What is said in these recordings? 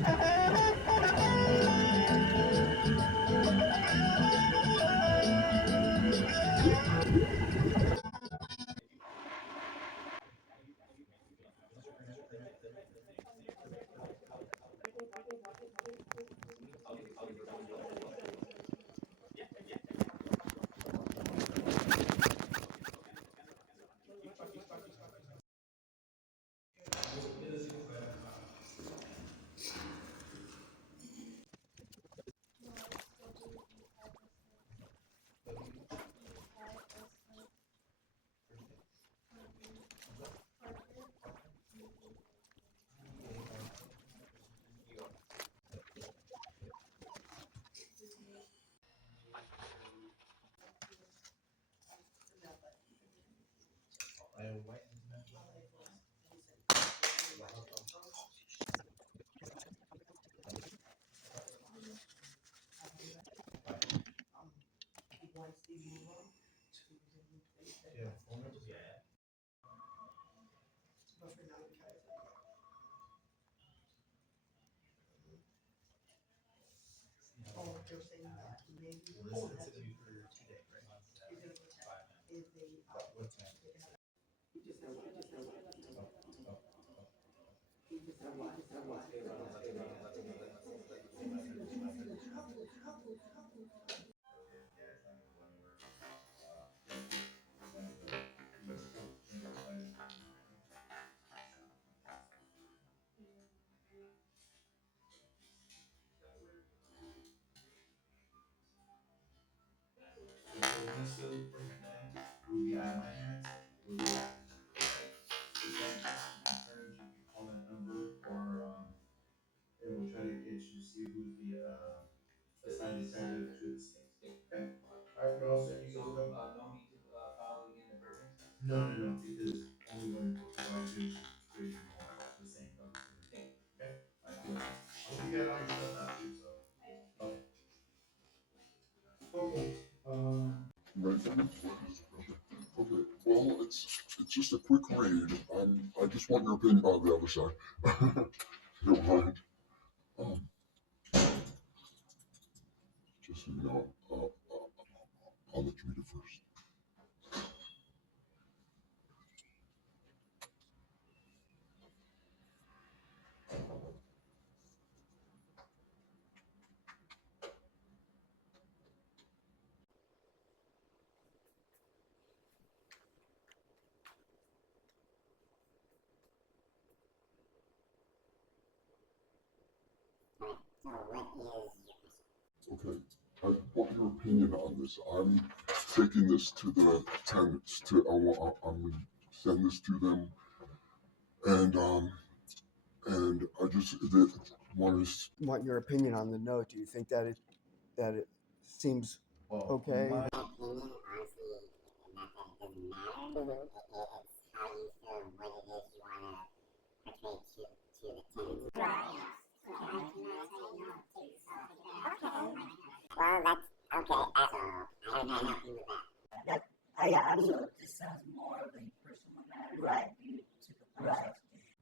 Right. Okay. Well, it's just a quick read. I just want your opinion on the other side. If you don't mind. Um, just so you know, I'll let you read it first. Okay. I want your opinion on this. I'm taking this to the tenants. I'm going to send this to them, and I just want to want your opinion on the note. Do you think that it seems okay? My opinion, honestly, not that it doesn't matter. It's how you feel, what it is you want to portray to the tenants. Right. Well, that's okay. So I have nothing with that. Yeah, absolutely. This sounds more like personal matter. Right. Right.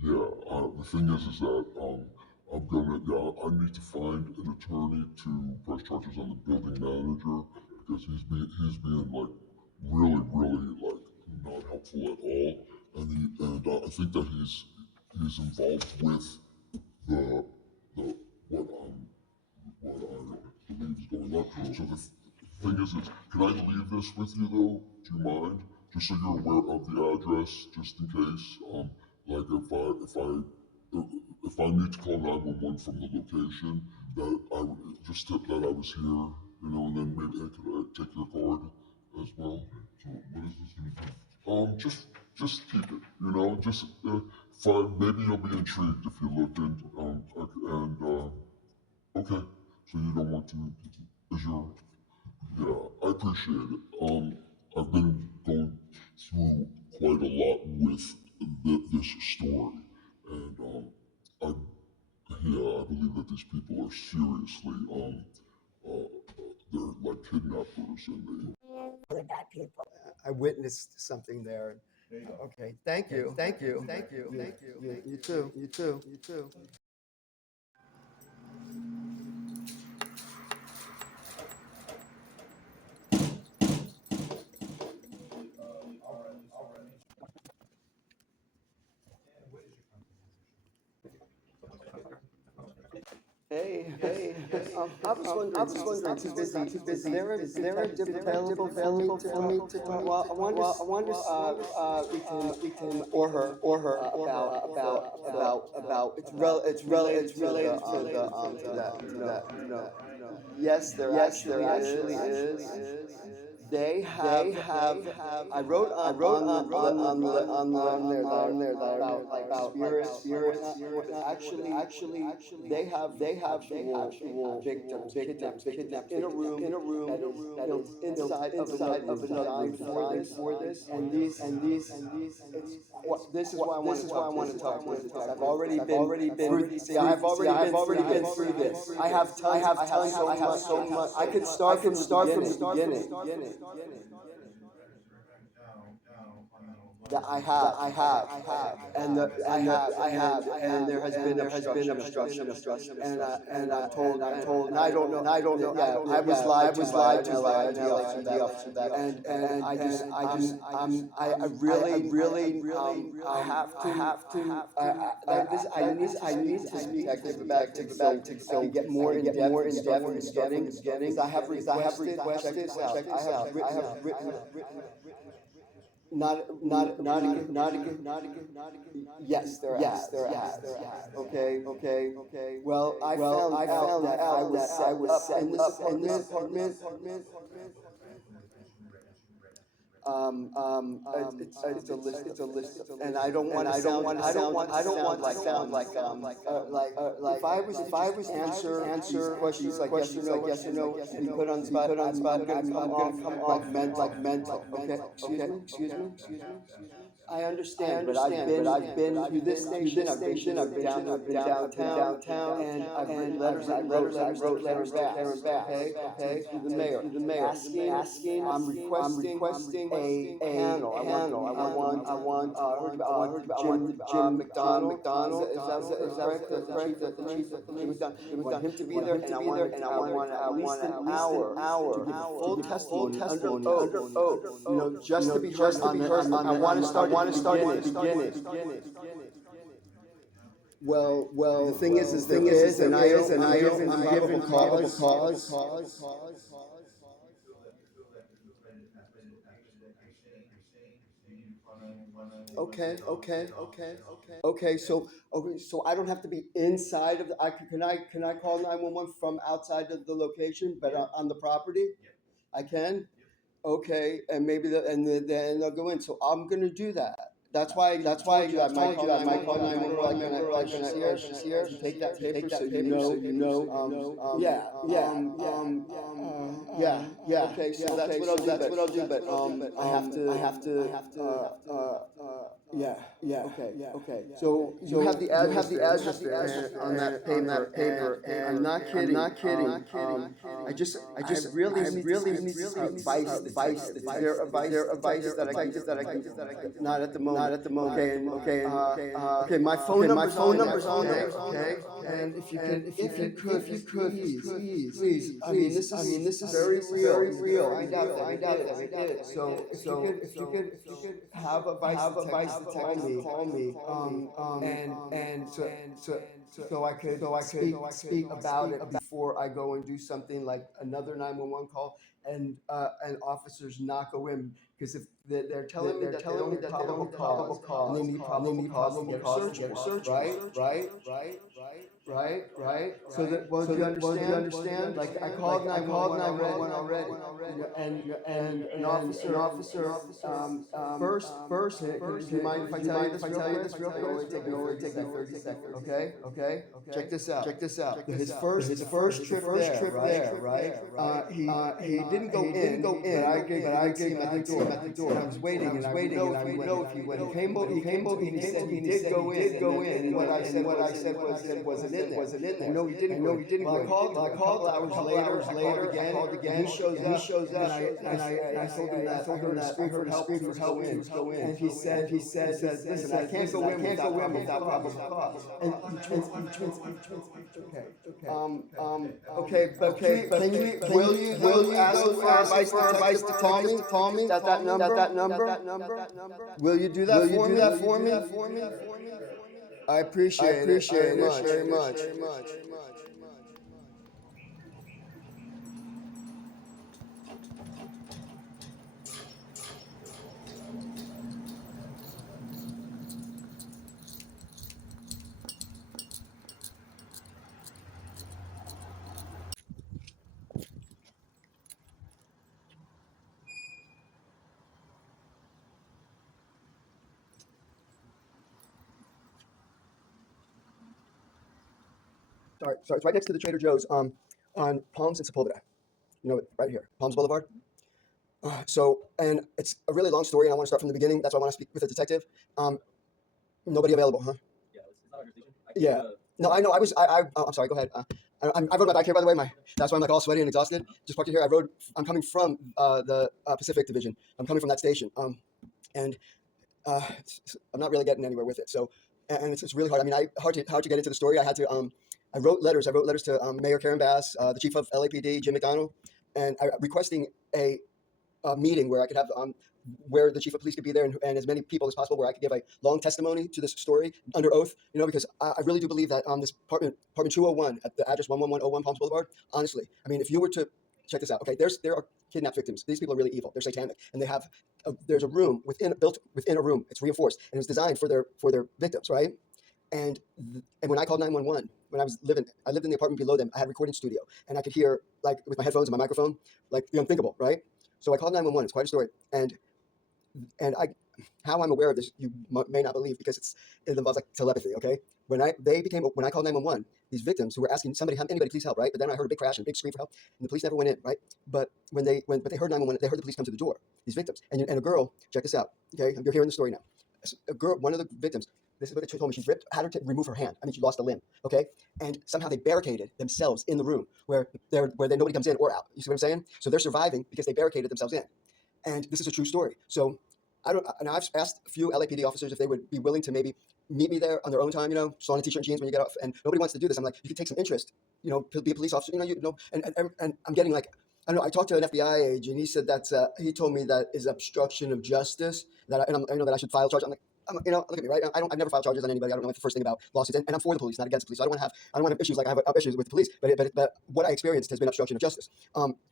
Yeah, the thing is that I need to find an attorney to press charges on the building manager because he's being like really like not helpful at all, and I think that he's involved with the what I believe is going on. So the thing is, can I leave this with you though? Do you mind? Just so you're aware of the address, just in case. Like if I need to call 911 from the location, that I would just tip that I was here, and then maybe I could take your card as well. So what is this going to do? Just keep it. Just fine. Maybe you'll be intrigued if you look in. Okay. So you don't want to? Is your Yeah, I appreciate it. I've been going through quite a lot with this story, and I I believe that these people are seriously they're like kidnappers, and Good bad people. I witnessed something there. Okay, thank you. You too. I was wondering, too busy, is there a detective available for me to talk? Well, I wonder, we can, or her, about, it's related to that, Yes, there actually is. They have. I wrote on there about spirits. Actually, they have actual victims kidnapped in a room that is inside of another room designed for this. And these. This is why I want to talk to you, because I've already been. See, I've already been through this. I have so much. I could start from the beginning. That I have, and there has been obstruction, and I'm told, and I don't know, yeah, I was lied to by an LAPD officer that, and I really, I have to, I need to speak detective about it, so I can get more in depth from the beginning, because I have requested, check this out, I have written. Not again. Yes, there has. Okay. Well, I found that I was set in this apartment. It's a list, and I don't want to sound like if I was answer questions like yes or no, and be put on spot, I'm gonna come off mental. Okay, excuse me. I understand, but I've been to this station. I've been downtown, and I've written letters. I wrote letters back. Okay, to the mayor, asking. I'm requesting a panel. I want Jim McDonald. Is that correct? The chief of McDonald. I want him to be there, and I want at least an hour to give full testimony under oath. You know, just to be heard. I want to start at the beginning. Well, the thing is, and I don't give a cause. Okay. So I don't have to be inside of the. Can I call 911 from outside of the location, but on the property? I can. Okay, and maybe then they'll go in. So I'm gonna do that. That's why I told you I might call 911 like she's here. Take that paper so you know. Yeah. Okay, so that's what I'll do. But I have to. Yeah. Okay. So you have the address there on that paper. And I'm not kidding. I really need advice. Is there advice that I can? Not at the moment. Okay. My phone number's on there. Okay. And if you could, please. I mean, this is very real. I doubt that it is. So if you could have advice to call me, and so I could speak about it before I go and do something like another 911 call, and officers not go in, because if they're telling me that they don't need probable cause, and they need probable cause to get a search, right? So that, do you understand? Like, I called 911 already, and an officer, first, do you mind if I tell you this real quick? It will only take me 30 seconds. Okay. Check this out. His first trip there, right? He didn't go in, but I gave him at the door. I was waiting, and I would know if he went. He came over, and he said he did go in, and what I said wasn't in there. No, he didn't. Well, I called hours later again. He shows up, and I told him that scream for help, go in. And he said, listen, I can't go in without probable cause. And okay, but will you ask for advice to call me at that number? Will you do that for me? I appreciate it very much. Sorry, it's right next to the Trader Joe's on Palms and Sepulveda. You know, right here, Palms Boulevard. And it's a really long story, and I want to start from the beginning. That's why I want to speak with a detective. Nobody available, huh? Yeah, it's not our decision. Yeah. No, I know. I'm sorry. Go ahead. I rode my bike here, by the way. That's why I'm like all sweaty and exhausted. Just parked here. I'm coming from the Pacific Division. I'm coming from that station. And I'm not really getting anywhere with it. So, and it's really hard. I mean, hard to get into the story. I had to. I wrote letters. I wrote letters to Mayor Karen Bass, the chief of LAPD, Jim McDonald, and requesting a meeting where I could have where the chief of police could be there and as many people as possible, where I could give a long testimony to this story under oath, because I really do believe that this apartment 201 at the address 11101 Palms Boulevard, honestly, I mean, if you were to check this out, okay, there are kidnapped victims. These people are really evil. They're satanic, and they have there's a room built within a room. It's reinforced and it's designed for their victims, right? And when I called 911, when I lived in the apartment below them. I had a recording studio, and I could hear, like, with my headphones and my microphone, like the unthinkable, right? So I called 911. It's quite a story, and how I'm aware of this, you may not believe, because it involves like telepathy. Okay, when I called 911, these victims who were asking anybody please help, right? But then I heard a big crash and a big scream for help, and the police never went in, right? But when they heard 911, they heard the police come to the door. These victims, and a girl, check this out. Okay, you're hearing the story now. A girl, one of the victims. This is what they told me. Had her to remove her hand. I mean, she lost a limb. Okay, and somehow they barricaded themselves in the room where nobody comes in or out. You see what I'm saying? So they're surviving because they barricaded themselves in. And this is a true story. So I've asked a few LAPD officers if they would be willing to maybe meet me there on their own time. Just on a t-shirt and jeans when you get off. And nobody wants to do this. I'm like, you could take some interest. Be a police officer. And I'm getting like. I know. I talked to an FBI agent. He said he told me that is obstruction of justice. I know that I should file charges. I'm like, look at me, right? I've never filed charges on anybody. I don't know the first thing about lawsuits, and I'm for the police, not against the police. So I don't want to have issues like I have issues with the police. But what I experienced has been obstruction of justice.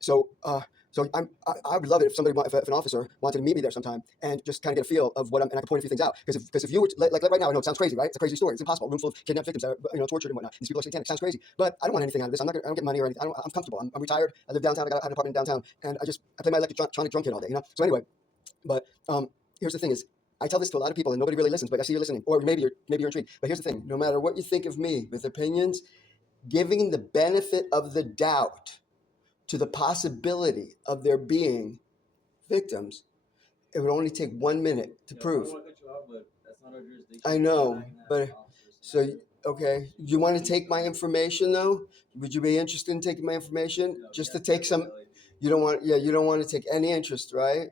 So I would love it if if an officer wanted to meet me there sometime and just kind of get a feel of and I could point a few things out. Because if you were like right now, I know it sounds crazy, right? It's a crazy story. It's impossible. A room full of kidnapped victims that are tortured and whatnot. These people are satanic. It sounds crazy, but I don't want anything out of this. I don't get money or anything. I'm comfortable. I'm retired. I live downtown. I got an apartment downtown, and I play my electric tronic all day. So anyway, but here's the thing: is I tell this to a lot of people and nobody really listens, but I see you listening, or maybe you're intrigued. But here's the thing: no matter what you think of me with opinions, giving the benefit of the doubt to the possibility of there being victims, it would only take 1 minute to prove. I don't want to cut you off, but that's not our jurisdiction. I know, but okay, you want to take my information though? Would you be interested in taking my information just to take some? You don't want to take any interest, right?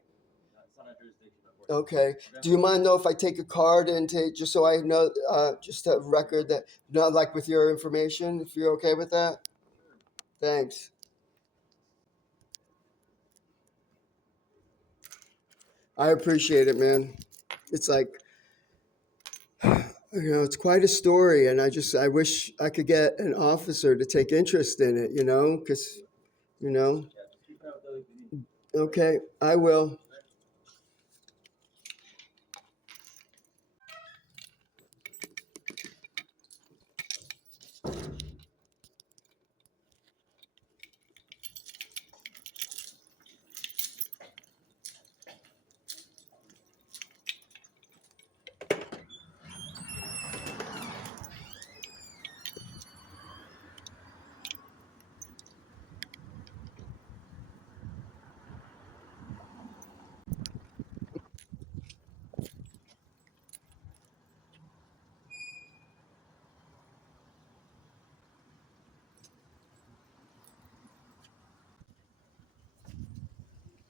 Okay. Do you mind though if I take a card and just so I know, just a record that, like with your information, if you're okay with that? Thanks. I appreciate it, man. It's like, it's quite a story, and I wish I could get an officer to take interest in it, because, okay, I will.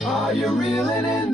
Are you reeling in